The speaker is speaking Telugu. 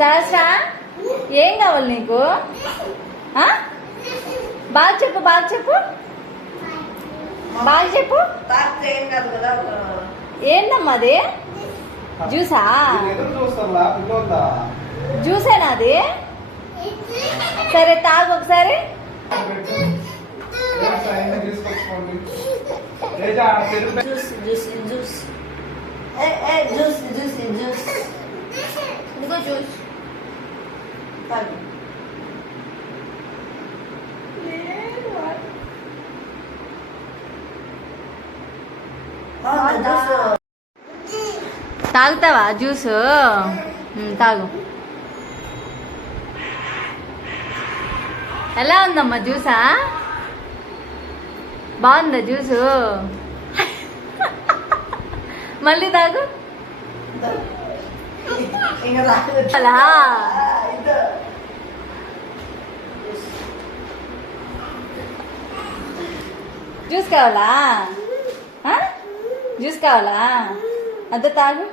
సహస్ర ఏం కావాలి నీకు? బాగా చెప్పు, బాగా చెప్పు, బాగా చెప్పు. ఏందమ్మా అది? జ్యూసా? జ్యూసేనా అది? సరే తాగు ఒకసారి. తాగుతావా జ్యూస్? తాగు. ఎలా ఉందమ్మా జ్యూసా? బాగుందా జ్యూసు? మళ్ళీ తాగు. అలా జ్యూస్ కావాలా? జ్యూస్ కావాలా? అద్ద తాగు.